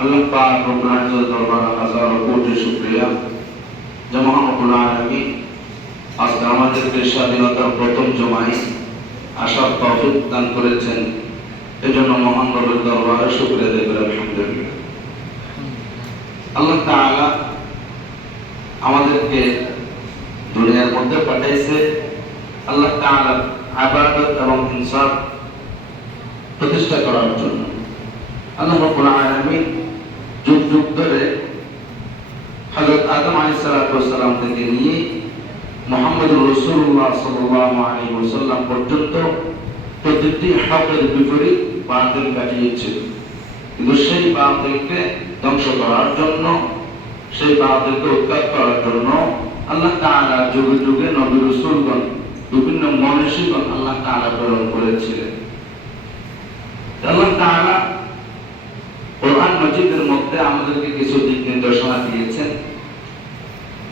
আল্লাহ পাক রব্বুল দরবারে হাজার কোটি শুকরিয়া। যে মহামকুল আলমী আজকে আমাদেরকে স্বাধীনতার প্রথম জমাই আসার তৌফিক দান করেছেন। এজন্য মহান রবের দরবারে শুকরিয়া দেবেন আলহামদুলিল্লাহ। আল্লাহ তাআলা আমাদেরকে দুনিয়ার মধ্যে পাঠাইছে। আল্লাহ তাআলা আবাদত এবং ইনসাফ প্রতিষ্ঠা করার জন্য। আল্লাহ যুগ যুগ ধরে হযরত আদম আলাইহিস থেকে নিয়ে মোহাম্মদ রাসূলুল্লাহ সাল্লাল্লাহু আলাইহি পর্যন্ত প্রতিটি হকের বিপরীত বাতিল কাটিয়েছিল। কিন্তু সেই বাতিলকে ধ্বংস করার জন্য, সেই বাতিলকে উৎখাত করার জন্য আল্লাহ তাআলা যুগে যুগে নবী রাসূলগণ, বিভিন্ন মনীষীগণ আল্লাহ তাআলা প্রেরণ করেছিলেন। আল্লাহ তাআলা মজিদের মধ্যে আমাদেরকে কিছু দিক নির্দেশনা দিয়েছেন।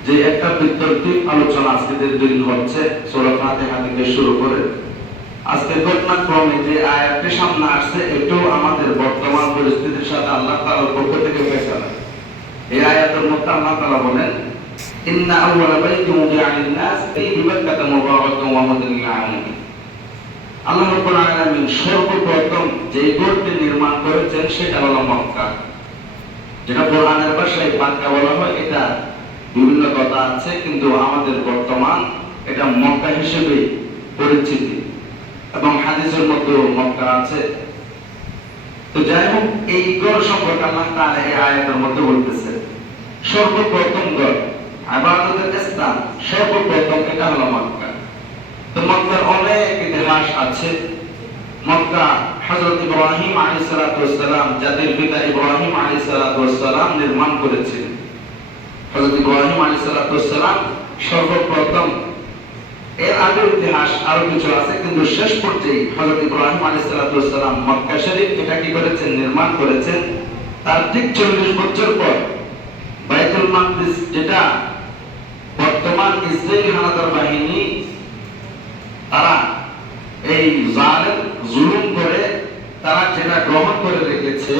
যে একটা বিতর্কিক আলোচনা আজকে দিন হচ্ছে, সূরা ফাতিহা থেকে শুরু করে। আজকে ঘটনাক্রমে যে আয়াতটি সামনে আসছে, এটাও আমাদের বর্তমান পরিস্থিতির সাথে আল্লাহ তাআলার পক্ষ থেকে ফেসলা। এই আয়াতের মধ্যে আল্লাহ তাআলা বলেন, ইন্না আউওয়ালা বাইতি উদিআ লিন-নাস ফি বিবাক্কাতা মুবারাকাতুন ওয়া লিল-আলামিন আমাদের বর্তমান এটা মক্কা হিসেবে পরিচিতি। এবং হাদিসের মধ্যেও মক্কা আছে। তো যাই হোক, এই গড় সম্পর্কে আল্লাহ তাআলা এই আয়াতের মধ্যে বলতেছে, সর্বপ্রথম গড় আবাদতের ইসলাম সর্বপ্রথম এটা হলো মক্কা। তো মক্কার অনেক ইতিহাস আছে। মক্কা হযরত ইব্রাহিম আলাইহিস সালাতু ওয়াসসালাম, যাদের পিতা ইব্রাহিম আলাইহিস সালাতু ওয়াসসালাম নির্মাণ করেছিলেন। হযরত ইব্রাহিম আলাইহিস সালাতু ওয়াসসালাম সর্বপ্রথম, এর আগের ইতিহাস আরও কিছু আছে, কিন্তু শেষ পর্যায়ে হযরত ইব্রাহিম আলাইহিস সালাতু ওয়াসসালাম মক্কা শরীফ এটা কি করেছেন? নির্মাণ করেছেন। তার ঠিক 40 বছর পর বাইতুল মাকদিস, যেটা বর্তমান ইসরায়েলি হানাদার বাহিনী, তারা এই জালেম জুলুম করে তারা যেটা গ্রহণ করে রেখেছে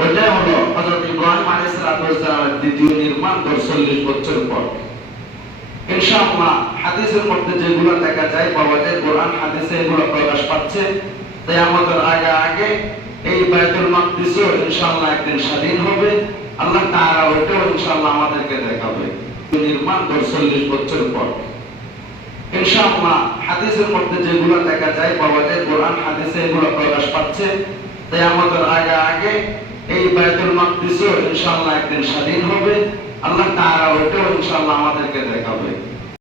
ওইটাই হলো হযরত ইব্রাহিম আলাইহিস সালামের দ্বিতীয় নির্মাণ 40 বছর পর। ইনশাআল্লাহ হাদিসের মধ্যে যেগুলো দেখা যায়, পাওয়া যায়, কোরআন হাদিসে এগুলো প্রকাশ পাচ্ছে। তাই আমাদের আগে আগে এই বাইতুল ইনশাআল্লাহ একদিন স্বাধীন হবে। আল্লাহ তাআলা ওইটাও ইনশাআল্লাহ আমাদেরকে দেখাবে। নির্মাণ 40 বছর পর। ইনশাআল্লাহ হাদিসের মধ্যে যেগুলো দেখা যায়, পাওয়া যায়, কোরআন হাদিসে এগুলো প্রকাশ পাচ্ছে। তাই আমাদের আগে আগে এই বায়তুল মাকদিসও ইনশাআল্লাহ একদিন স্বাধীন হবে। আল্লাহ তাআলা ওইটাও ইনশাআল্লাহ আমাদেরকে দেখাবে।